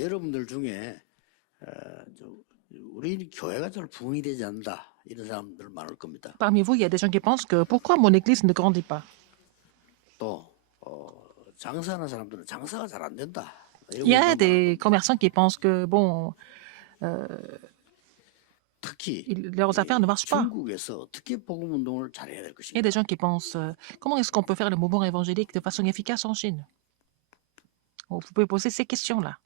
여러분들 중에 우리 교회가 잘 부흥이 되지 않는다 이런 사람들 많을 겁니다. Parmi vous, il y a des gens qui pensent que pourquoi mon église ne grandit pas? 또 장사하는 사람들은 장사가 잘 안 된다. Il y a des commerçants qui pensent que, bon, 특히 leurs affaires ne marchent pas. 중국에서 어떻게 복음 운동을 잘해야 될 Il y a 것인가. des gens qui pensent, comment est-ce qu'on peut faire le mouvement évangélique de façon efficace en Chine? Vous pouvez poser ces questions-là.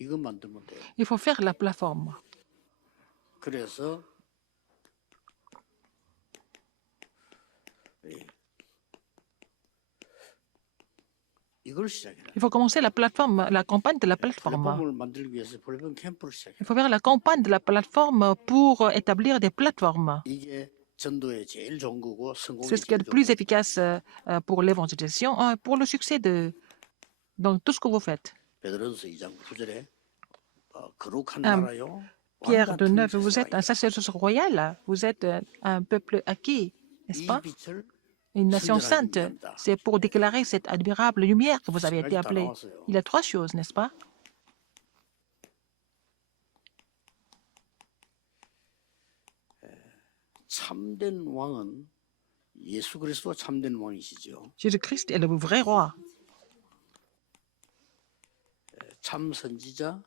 이것 만들면 돼요. Il faut faire la plateforme. 그래서 이걸 시작해라. Il faut commencer la plateforme, la campagne de la plateforme. 플랫폼을 만들기 위해서 플랫폼 캠프를 시작해. Il faut faire la campagne de la plateforme pour établir des plateformes. 이게 전도에 제일 좋은 거고 성공에 C'est ce qui est 제일 le 좋은 plus 거. efficace pour l'évangélisation, pour le succès dans tout ce que vous faites. 베드로전서 2장 9절에 거룩한 아, 나라요. Pierre de 왕 같은 Neuve, vous êtes un 제사장이라. sacerdoce royal, vous êtes un peuple acquis, n'est-ce 이 pas? 빛을 Une nation 선전하기 sainte. 위함이다. C'est pour déclarer cette admirable lumière que vous avez été 다 appelé. 나왔어요. Il y a trois choses, n'est-ce pas? 참된 왕은 예수 그리스도가 참된 왕이시죠. Jésus-Christ est le vrai roi. 참 선지자,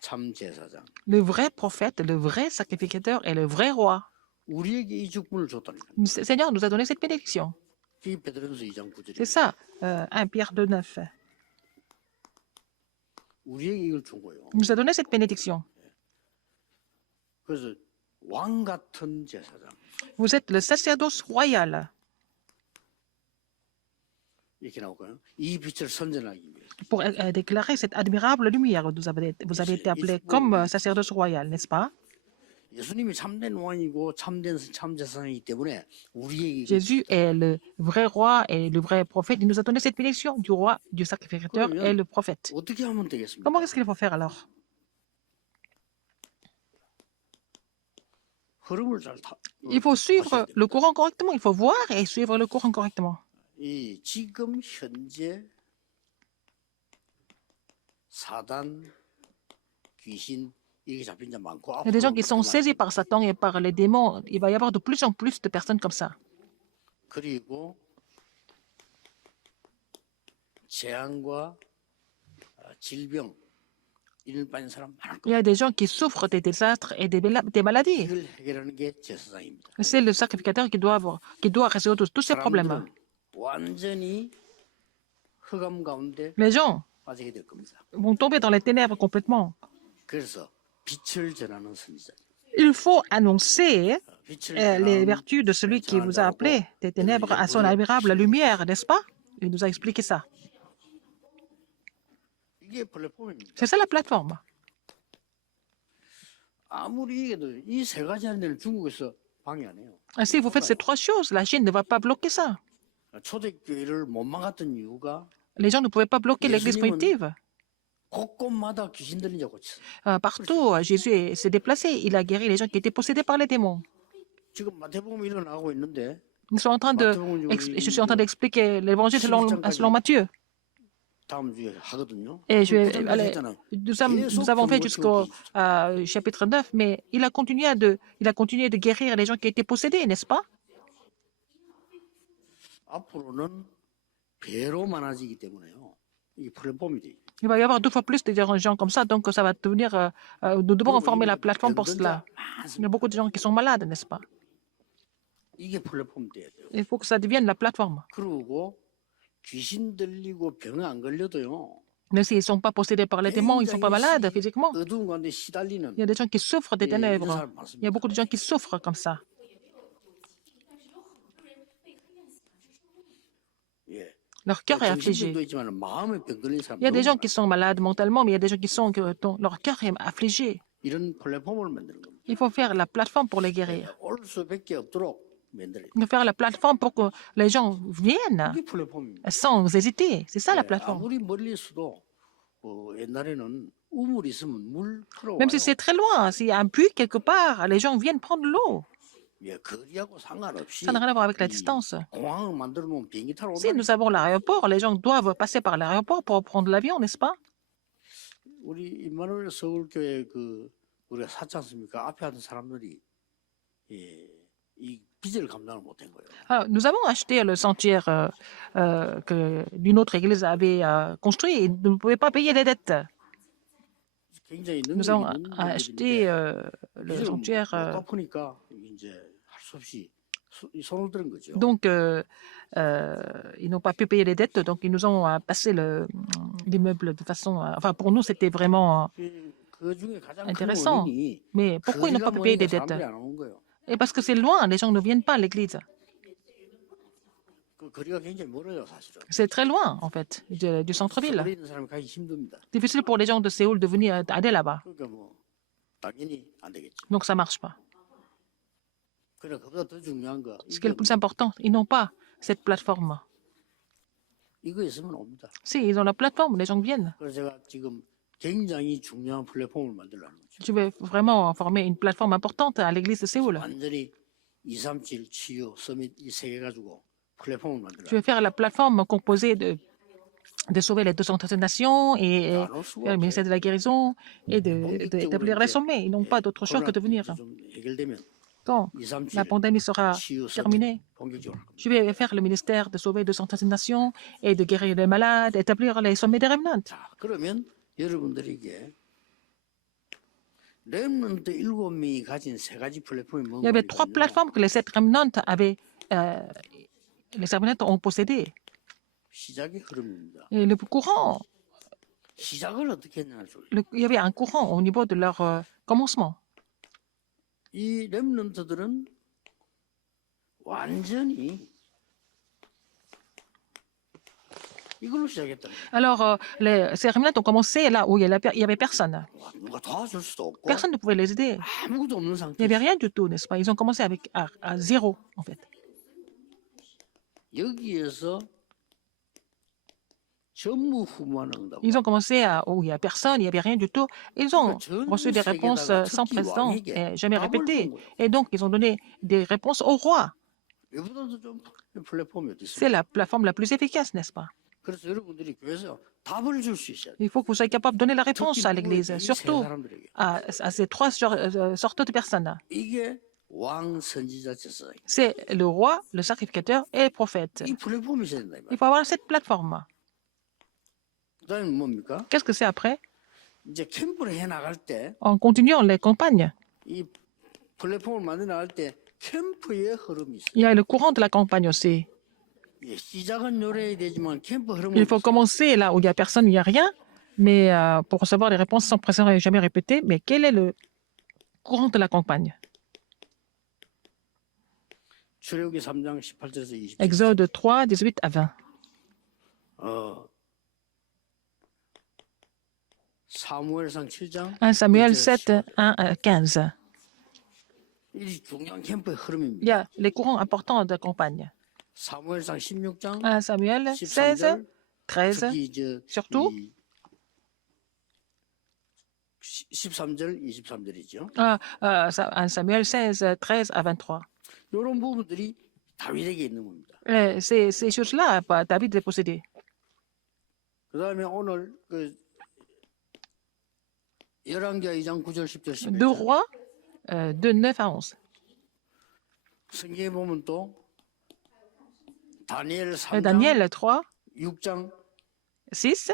참 제사장. Le vrai prophète, le vrai sacrificateur et le vrai roi. 우리에게 이 직분을 줬다니까. Le Seigneur nous a donné cette bénédiction. 이게 베드로전서 2장 9절이에요. C'est ça, 1 Pierre de Neuf. 우리에게 이걸 준 거예요. Il nous a donné cette bénédiction. 그래서 왕 같은 제사장. Vous êtes le sacerdoce royal 이렇게 나올까요? 이 빛을 선전하기 위해서. pour déclarer cette admirable lumière. Vous avez été appelé comme sacerdoce royal, n'est-ce pas? 예수님이 참된 왕이고 참된 참제사장이기 때문에 우리에게 Jésus est le vrai roi et le vrai prophète. Il nous a donné cette bénédiction du roi, du sacrificateur et le prophète. 어떻게 하면 되겠습니까? Comment est-ce qu'il faut faire alors? 흐름을 잘 타. Il faut suivre le courant correctement. Il faut voir et suivre le courant correctement. 이 지금 현재 사단, 귀신 이게 잡힌 자 많고 Il y a des gens qui sont 앞으로 saisis par Satan et par les démons. Il va y avoir de plus en plus de personnes comme ça. 그리고 재앙과 질병 이런 빠진 사람 많을 Il y 거예요. a des gens qui souffrent des désastres et des maladies. 이걸 해결하는 게 제사장입니다. C'est le sacrificateur qui doit résoudre tous ces problèmes. 사람들은 완전히 흑암 가운데 Les gens 빠지게 될 겁니다. vont tomber dans les ténèbres complètement. 그래서 빛을 전하는 선지자. Il faut annoncer 빛을 les 전하는 vertus de celui qui vous a appelé des ténèbres à son admirable lumière, n'est-ce pas? Il nous a expliqué ça. 이게 플랫폼입니다. C'est ça la plateforme. 아무리 해도 이 세 가지 하는 데는 중국에서 방해 안 해요. Si vous faites ces trois choses, la Chine ne va pas bloquer ça. 초대교회를 못 막았던 이유가 Les gens ne pouvaient pas bloquer l'église primitive. 곳곳마다 귀신 들린 자 고쳤어요. Partout, Jésus s'est déplacé. Il a guéri les gens qui étaient possédés par les démons. 지금 마태복음 일어나고 있는데 Je suis en train d'expliquer l'évangile selon Matthieu. 다음 주에 하거든요. Et 그때까지 allez, 했잖아요. nous avons fait jusqu'au chapitre 9, mais il a continué de guérir les gens qui étaient possédés, n'est-ce pas? 앞으로는 배로 많아지기 때문에요. 이 플랫폼이 돼. Il va y avoir 2 fois plus de gens comme ça, donc ça va devenir. Nous devons former la plateforme pour cela. Il y a beaucoup de gens qui sont malades, n'est-ce pas? 이게 플랫폼 돼야 돼요. Il faut que ça devienne la plateforme. 그리고 귀신 들리고 병 안 걸려도요. Même s'ils ne sont pas possédés par les démons, ils ne sont pas malades physiquement. 어두운 가운데 시달리는 Il y a des gens qui souffrent des 이런 ténèbres. 사람 Il y a 많습니다. beaucoup de gens qui souffrent comme ça. 예. Leur cœur est affligé. 정신병도 있지만 마음에 병 걸린 사람 Il y a des gens qui sont malades mentalement, mais il y a des gens dont leur cœur est affligé. 이런 플랫폼을 만드는 겁니다. Il faut faire la plateforme pour les guérir. 올 수밖에 없도록 만들어야 돼요. Il faut faire la plateforme pour que les gens viennent 이게 플랫폼입니다. sans hésiter. C'est ça la plateforme. 아무리 멀리 있어도 옛날에는 우물 있으면 물 풀어 Même si c'est très loin, s'il y a un puits quelque part, les gens viennent prendre l'eau. 예, 거리하고 상관없이 Ça n'a rien à voir avec la 이 distance. 공항을 만들어 놓으면 비행기 타러 Si nous 온다니까. avons l'aéroport, les gens doivent passer par l'aéroport pour prendre l'avion, n'est-ce pas? 우리 임마누엘 서울교회 그 우리가 샀지 않습니까? 앞에 하던 사람들이 예, 이 빚을 감당을 못한 거예요. Alors, nous avons acheté le sanctuaire que d'une autre église avait construit et nous ne pouvions pas payer les dettes. 굉장히 Nous 능력이 avons 있는 acheté 분들인데 le 빚을 sanctuaire. 못 갚으니까 이제 할 수 없이 손을 들은 거죠. Donc, ils n'ont pas pu payer les dettes, donc ils nous ont passé l'immeuble de façon. Enfin, pour nous, c'était vraiment 그 중에 가장 큰 intéressant. 원인이 Mais pourquoi ils n'ont 거리가 pas pu payer 머니까 les dettes? 사람들이 안 오는 거예요. Et parce que c'est loin, les gens ne viennent pas à l'église. 그 거리가 굉장히 멀어요, 사실은. C'est très loin, en fait, du centre-ville. 서울에 있는 사람이 가기 힘듭니다. Difficile pour les gens de Séoul de venir aller là-bas. 그러니까 뭐 당연히 안 되겠죠. Donc, ça marche pas. 그래 그보다 더 중요한 거 Ce qui est le plus important, ils n'ont pas cette plateforme. 이거 있으면 옵니다. Si, ils ont la plateforme, les gens viennent. 그래서 제가 지금 굉장히 중요한 플랫폼을 만들려는 거죠. Je vais vraiment former une plateforme importante à l'église de Séoul. 완전히 237 치유 서밋 이 세 개 가지고 플랫폼을 Je 만들려는 vais faire la plateforme composée de sauver les 237 nations et 안 올 수가 faire le ministère 없어요. de la guérison et d'établir les 이제 sommets. Ils n'ont pas d'autre choix que de venir. 좀 해결되면 Quand 237 la pandémie sera 치유 서밋 terminée, 본격적으로 할 겁니다. je vais faire le ministère de sauver 237 nations et de guérir les malades, établir les sommets des revenants. 자, 그러면 여러분들에게 렘넌트 7명이 가진 세 가지 플랫폼이 Il y avait 3 뭔가 plateformes que les 7 remnants avaient, les remnants ont possédées. 시작의 흐름입니다. Et le courant, 시작을 어떻게 했냐는 소리. il y avait un courant au niveau de leur commencement. 이 렘넌트들은 완전히 이걸로 시작했다. Alors, ces remnants ont commencé là où il y avait personne. 누가 도와줄 수도 없고 Personne ne pouvait les aider. 아무것도 없는 Il n'y 상태. avait rien du tout, n'est-ce pas? Ils ont commencé avec à zéro, en fait. 여기에서 전무후무한다. Ils ont commencé où il n'y a personne, il n'y avait rien du tout. Ils ont reçu des réponses sans précédent et jamais répétées. Et donc, ils ont donné des réponses au roi. 이보다도 좀 플랫폼이 어디 있어요? C'est la plateforme la plus efficace, n'est-ce pas? 그래서 여러분들이 교회에서 답을 줄 수 있어야 돼. Il faut que vous soyez capable de donner la réponse 특히 à l'Église, 누구에게? 이세 surtout 사람들에게. à ces 3 sortes de personnes. 이게 왕 선지자 제사. C'est le roi, le sacrificateur et le prophète. 이 플랫폼이 있어야 된다. 이 Il 말이야. faut avoir cette plateforme. 그다음에 뭡니까? Qu'est-ce que c'est après? 이제 캠프를 해 나갈 때 En continuant les campagnes, 이 플랫폼을 만들어 나갈 때 캠프의 흐름이 있어요. il y a le courant de la campagne aussi. 예, 시작은 요래야 되지만 캠프 흐름은 Il faut commencer là où il n'y a personne, il n'y a rien, mais pour recevoir les réponses sans précédent et jamais répétées. Mais quel est le courant de la campagne? 출애굽기 3장 18절에서 20절. Exode 3, 18 à 20. 사무엘상 7장 1 Samuel 7, 1 à 15. 이 중요한 캠프의 Il y 흐름입니다. a les courants importants de campagne. 사무엘상 16장 1 Samuel 16, 13절 13, 특히 이제 surtout. 13절 23절이죠. 1 Samuel 16, 13 à 23. 이런 부분들이 다윗에게 있는 겁니다. Ces choses-là, David est possédé. 그다음에 오늘 그 열왕기하 2장 9절 10절 2 11절 rois, de 9 à 11. 성경에 보면 또 다니엘 3장 Daniel 3, 6장 6,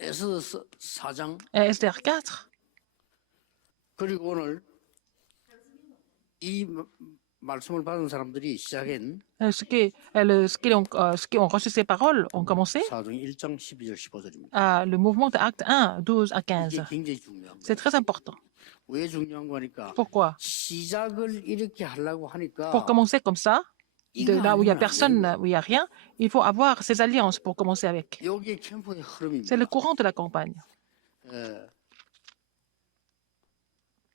에스더 4장 Esther 4. 그리고 오늘 이 말씀을 받은 사람들이 시작한 Ceux qui ont reçu ces paroles ont commencé 사도행 1장 12절 15절입니다. le mouvement de Acte 1, 12 à 15. 이게 굉장히 중요한 C'est 거예요. très important. 왜 중요한 거니까 Pourquoi? 시작을 이렇게 하려고 하니까 Pour commencer comme ça, de là où il n'y a personne, où il n'y a rien, il faut avoir ces alliances pour commencer avec. 여기에 캠프의 흐름입니다. C'est le courant de la campagne.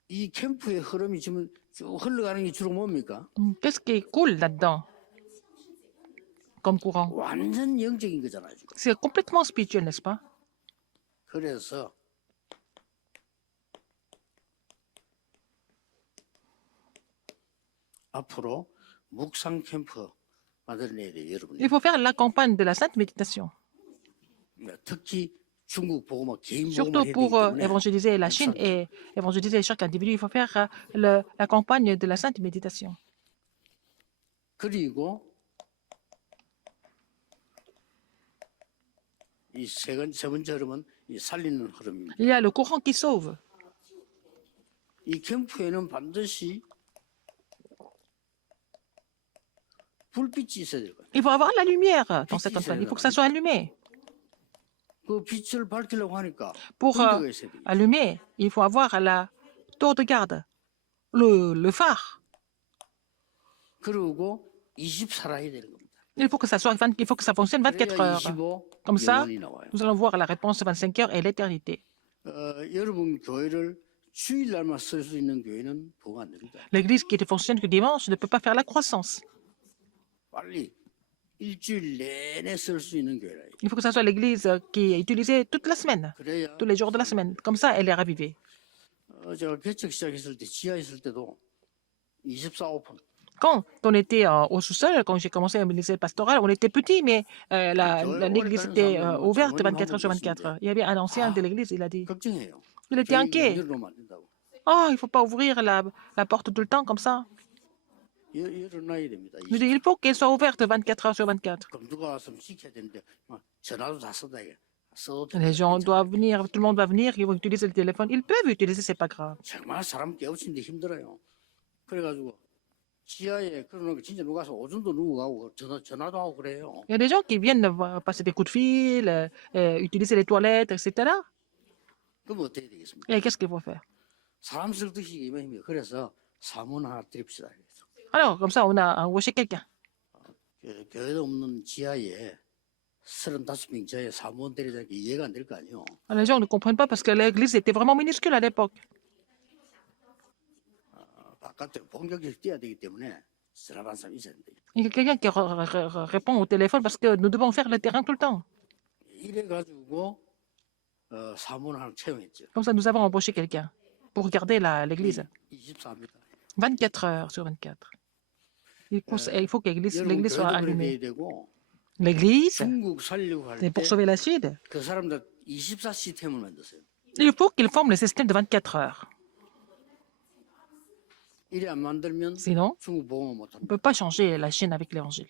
이 캠프의 흐름이 지금 쭉 흘러가는 게 주로 뭡니까? Qu'est-ce qui coule là-dedans comme courant? 완전 영적인 거잖아요. 지금. C'est complètement spirituel, n'est-ce pas? 그래서 앞으로 묵상 캠프 만들어내야 돼요, 여러분. Il faut faire la campagne de la sainte méditation, 특히 중국 보고만 개인 surtout 보고만 해야 되기 pour 때문에 évangéliser la Chine 묵상 et évangéliser chaque individu. Il faut faire la campagne de la sainte méditation. 그리고 이 세 번째 흐름은 이 살리는 흐름입니다. Il y a le courant qui sauve. 이 캠프에는 반드시 불빛이 있어야 될 거예요. Il faut avoir la lumière dans cette campagne. Il faut que ça soit allumé. 그 빛을 밝히려고 하니까 Pour 근거가 있어야 돼요. allumer, il faut avoir la tour de garde, le phare. 그리고 24라 해야 되는 겁니다. Il faut que ça soit il faut que ça fonctionne 24 그래야 heures. 25 Comme ça, 영원히 나와요. nous allons voir la réponse 25 heures et l'éternité. 여러분 교회를 주일날만 쓸 수 있는 교회는 부흥 안 됩니다. L'église qui ne fonctionne que dimanche ne peut pas faire la croissance. 빨리 일주일 내내 쓸 수 있는 교회라. Il faut que ça soit l'église qui est utilisée toute la semaine, 그래야 tous les jours de la semaine. Comme ça, elle est ravivée. 제가 개척 시작했을 때 지하에 있을 때도 24 오픈. Quand on était au sous-sol, quand j'ai commencé à ministère pastoral, on était petit, mais l'église était ouverte 24 heures sur 24 heures. Il y avait un ancien de l'église, il a dit, 걱정해요. il était inquiet. 열어놓으면 안 된다고. Oh, il ne faut pas ouvrir la porte tout le temps comme ça. 열어놔야 됩니다. Je dis, il faut qu'elle soit ouverte 24 heures sur 24. 그럼 누가 왔으면 지켜야 되는데 전화도 다 써다 써도 Les gens doivent venir, tout le monde va venir, ils vont utiliser le téléphone. Ils peuvent utiliser, c'est pas grave. 정말 사람 깨우치는데 힘들어요. 그래가지고 지하에 그러는 거 진짜 누가 와서 오줌도 누구 가고 전화도 하고 그래요. Il y a des gens qui viennent passer des coups de fil, utiliser les toilettes, etc. 그럼 어떻게 되겠습니까? Et qu'est-ce qu'il faut faire? 사람 쓸 듯이 이면 힘이에요. 그래서 사문 하나 드립시다. Alors, comme ça, on a embauché quelqu'un. 교회도 없는 지하에 35명 지하에 사무원 데리자는 게 이해가 안 될 거 아니에요. Les gens ne comprennent pas parce que l'église était vraiment minuscule à l'époque. 바깥에 본격적으로 뛰어야 되기 때문에 쓰라반 사람이 있어야 된다. Il y a quelqu'un qui répond au téléphone parce que nous devons faire le terrain tout le temps. 이래가지고 사무원 하나 채용했죠. Comme ça, nous avons embauché quelqu'un pour garder l'église 24입니다. 24 heures sur 24. Il faut que l'église soit 교회도 allumée. 그래야 되고 L'église, 중국 살려고 할 c'est 때 pour sauver la Chine. 그 사람들 24 시스템을 만들었어요. Il faut qu'ils forment le système de 24 heures. 이래 안 만들면 Sinon, 중국 보호만 on ne 못합니다. peut pas changer la Chine avec l'évangile.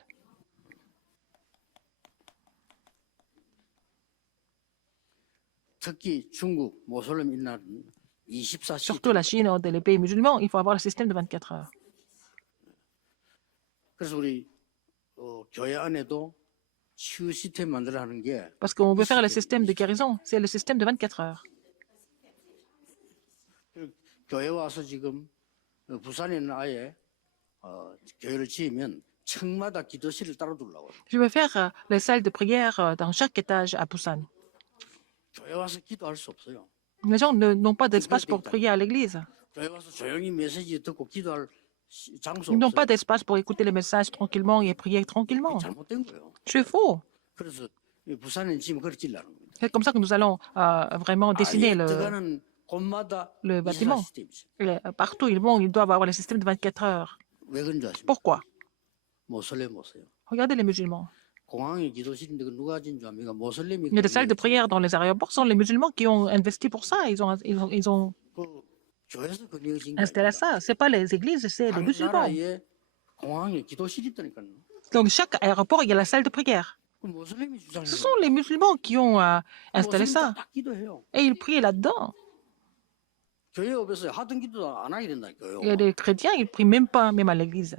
특히 중국 모슬림 인나는 24 Surtout la 시스템. Chine et les pays musulmans, il faut avoir le système de 24 heures. 그래서 우리 교회 안에도 치유 시스템 만들어 하는 게 Parce qu'on veut faire le système de guérison. C'est le système de 24 heures. 교회 와서 지금 부산에는 아예 교회를 지으면 층마다 기도실을 따로 두려고. Je veux faire les salles de prière dans chaque étage à Busan. 교회 와서 기도할 수 없어요. Les gens n'ont pas d'espace pour prier à l'église. 교회 와서 조용히 메시지 듣고 기도할 장소 Ils n'ont 없어요. pas d'espace pour écouter les messages tranquillement et prier tranquillement. 잘못된 거예요. C'est faux. 그래서 이 부산에 지금 그렇게 지으려는 겁니다. C'est comme ça que nous allons vraiment dessiner 아예 들어가는 곳마다 le 24 bâtiment. 시스템이 있어요. Partout, ils doivent avoir le système de 24 heures. 왜 그런지 아십니까? Pourquoi? 모슬렘 보세요. Regardez les musulmans. 공항에 기도실인데 그 누가 진 줄 압니까? 모슬렘이 Il y a des salles de prière dans les aéroports. Ce sont les musulmans qui ont investi pour ça. Ils ont 그 교회에서 그려진 installé ça. Ce n'est pas les églises, c'est les 각 musulmans. 나라에 공항에 기도실이 있다니까요. Donc, chaque aéroport, il y a la salle de prière. 그 모슬렘이 주장해요. Ce sont les musulmans qui ont installé ça. 다 기도해요. Et ils prient là-dedans. 교회 옆에서 하던 기도도 안 하게 된다니까요. Il y a des chrétiens, ils ne prient même pas, même à l'église.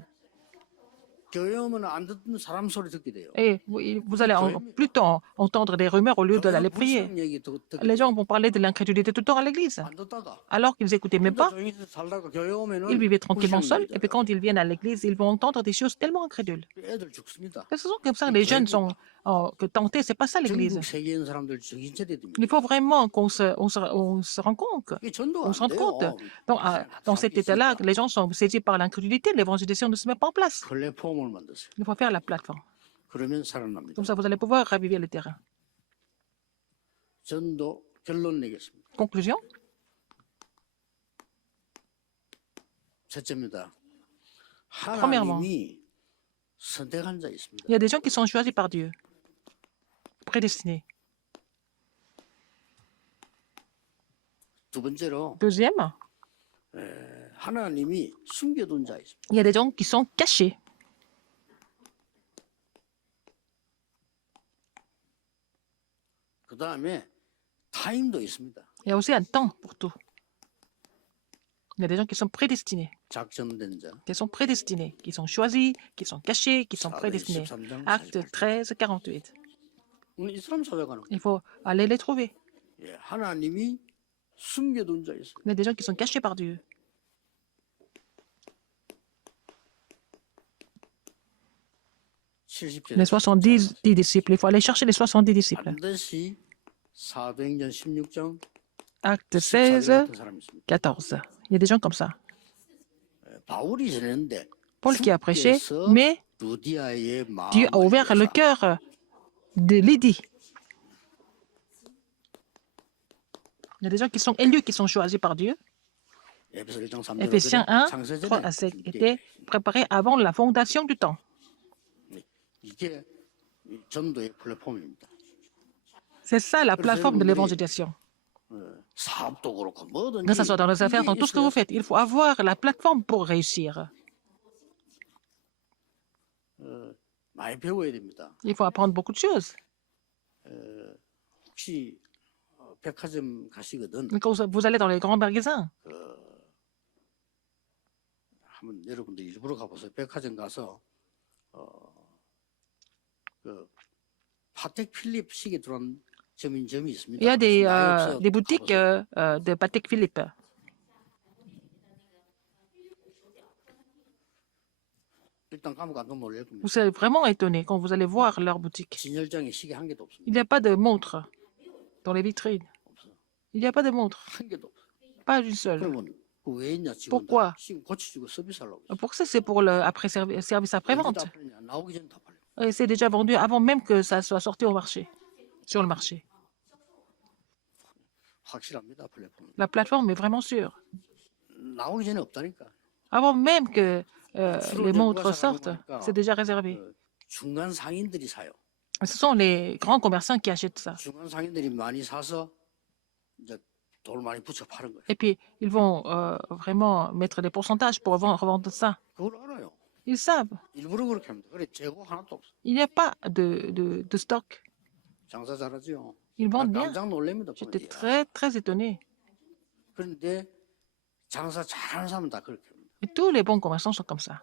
교회 오면 안 듣는 사람 소리 듣게 돼요. Et vous allez plutôt entendre des rumeurs au lieu d'aller prier. 불쌍한 얘기 듣게 Les 돼요. gens vont parler de l'incrédulité tout le temps à l'église. 안 듣다가 Alors qu'ils n'écoutaient même 혼자 pas, 조용히 살다가 교회 오면은 ils vivaient tranquillement 불쌍한 seuls. 얘기 Et puis quand ils viennent à l'église, ils vont entendre des choses tellement incrédules. 애들 죽습니다. Ce sont comme ça, les jeunes sont que tentés. C'est pas ça l'église. 전국 세계에 있는 사람들 정신차려 됩니다. Il faut vraiment qu'on se rende compte. 이게 전도 On 안 se rende 돼요. compte. Donc, dans cet état-là, les gens sont saisis par l'incrédulité. L'évangélisation ne se met pas en place. 플랫폼을 만드세요. Il faut faire la plateforme. 그러면 살아납니다. Comme ça, vous allez pouvoir raviver le terrain. 전도 결론 내겠습니다. Conclusion. 첫째입니다. Premièrement, 하나님이 선택한 자 있습니다. il y a des gens qui sont choisis par Dieu, prédestinés. 두 번째로 Deuxième, 하나님이 숨겨둔 자 있습니다. il y a des gens qui sont cachés. 그 다음에 타임도 있습니다. Il y a aussi un temps pour tout. Il y a des gens qui sont prédestinés, 작정된 자. qui sont choisis, qui sont cachés, qui sont prédestinés. 13장 Acte 13, 48. 이 사람 찾아가는 거예요. Il faut aller les trouver. 예, 하나님이 숨겨둔 자 있어요. Il y a des gens qui sont cachés par Dieu. Les 70 disciples. Il faut aller chercher les 70 disciples. 반드시 사도행전 16장 Acte 14 16, 같은 사람이 있습니다. 14. Il y a des gens comme ça. 바울이 전했는데 Paul qui a prêché, 주께서 mais 루디아의 Dieu a 마음을 ouvert le 여사 cœur de Lydie. Il y a des gens qui sont élus, qui sont choisis par Dieu. 에베소 1장 3절 Éphésiens 1, 3 창세전에 à 5 étaient préparés avant la fondation du temps. 이게 이 전도의 플랫폼입니다. C'est ça la plateforme de l'évangélisation. 사업도 그렇고 뭐든지 Que ce soit dans les affaires, dans tout ce que vous faites, il faut avoir la plateforme pour réussir. 많이 배워야 됩니다. Il faut apprendre beaucoup de choses. 혹시 백화점 가시거든 Quand vous allez dans les grands magasins, 한번 여러분들 일부러 가보세요. 백화점 가서 그 파텍 필립식에 들어온 점이 있습니다. il y a 나이 없어 des boutiques 가보세요. de Patek Philippe. 일단 가면 깜짝 놀랄 겁니다. Vous serez vraiment étonné quand vous allez voir leur boutique. 진열장에 시계 한 개도 없습니다. Il n'y a pas de montre dans les vitrines. Il n'y a pas de montre, 한 개도 없어요. pas une seule. 그러면 그 왜 있냐 직원들 Pourquoi? 시계 고쳐주고 서비스하려고 있어요. Pour ça, c'est pour le après service 언제 après-vente. 다 팔리냐? 나오기 전에 다 팔려. Et c'est déjà vendu avant même que ça soit sorti au marché, sur le marché. 확실합니다. 플랫폼. La plateforme est vraiment sûre. 나오기 전에 없다니까. Avant même que les montres sortent, c'est déjà réservé. 중간 상인들이 사요. Ce sont les grands commerçants qui achètent ça. 중간 상인들이 많이 사서 이제 돈을 많이 붙여 파는 거예요. Et puis, ils vont vraiment mettre des pourcentages pour revendre ça. 그걸 알아요. Ils savent. 일부러 그렇게 합니다. 그래 재고 하나도 없어. Il n'y a pas de stock. 장사 잘하죠. Ils vendent bien. 깜짝 놀랍니다. J'étais 보면. très, très étonné. 그런데 장사 잘하는 사람은 다 그렇게 합니다. Et tous les bons commerçants sont comme ça.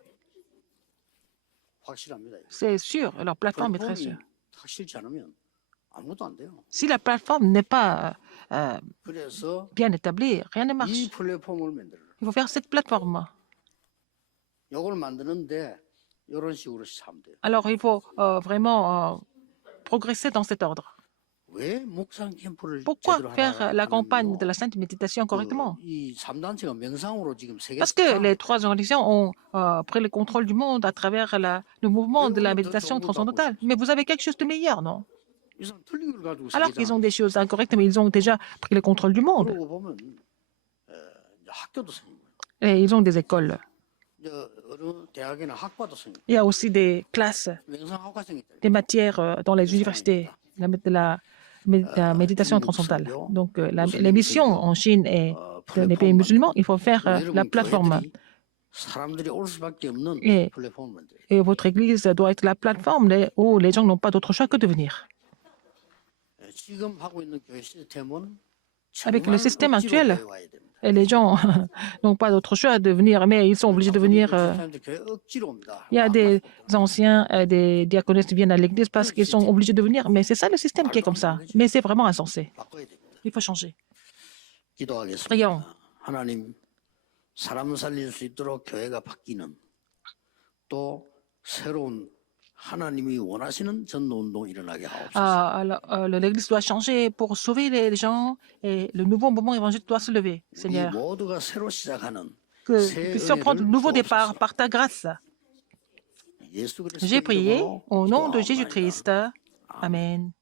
확실합니다. 이거. C'est sûr. Leur plateforme est très 플랫폼이 sûre. 확실치 않으면 아무것도 안 돼요. Si la plateforme n'est pas 그래서 bien établie, rien ne 이 marche. 플랫폼을 만들어요. Il faut faire cette plateforme. 이걸 만드는데 이런 식으로 하면 돼요. Alors, il faut vraiment progresser dans cet ordre. 왜 목상 캠프를 Pourquoi 제대로 faire la campagne de 하냐면요. la sainte méditation correctement? 이 3단체가 명상으로 지금 세계 Parce que les trois organisations ont pris le contrôle du monde à travers le mouvement de la méditation transcendantale. Mais vous avez quelque chose de meilleur, non? 이 사람 틀린 걸 가지고 Alors qu'ils 세계잖아요. ont des choses incorrectes, mais ils ont déjà pris le contrôle du monde. 그러고 보면 이제 학교도 생긴 거예요. Et ils ont des écoles. 이제 어느 대학에는 학과도 생긴 Il y a aussi des classes, 명상학과 생겼다. des matières dans les universités de la méditation transcendantale. Donc, les missions en Chine et dans les pays musulmans, il faut faire la plateforme. 사람들이 올 수밖에 없는 예. 플랫폼을 만들어요. Et votre église doit être la plateforme où les gens n'ont pas d'autre choix que de venir. 지금 하고 있는 교회 시스템은 Avec le 정말 système 억지로 actuel, 교회 와야 됩니다. Et les gens n'ont pas d'autre choix de venir, mais ils sont obligés de venir. 사람들 교회 억지로 옵니다. Il y a des anciens, des diaconesses qui viennent à l'église parce qu'ils sont obligés de venir. Mais c'est ça le système qui est comme ça. Mais c'est vraiment insensé. 바꿔야 됩니다. Il faut changer. 기도하겠습니다. Prions. 하나님, 사람 살릴 수 있도록 교회가 바뀌는 또 새로운 하나님이 원하시는 전도 운동 일어나게 하옵소서. Alors, l'église doit changer pour sauver les gens et le nouveau mouvement évangélique doit se lever, 우리 Seigneur. 모두가 새로 시작하는 Que 새 nous puissions prendre 은혜를 un nouveau 주옵소서. départ par ta grâce. 예수 그리스도 J'ai prié 이름으로 au nom de 기도하옵나이다. Jésus-Christ. Amen.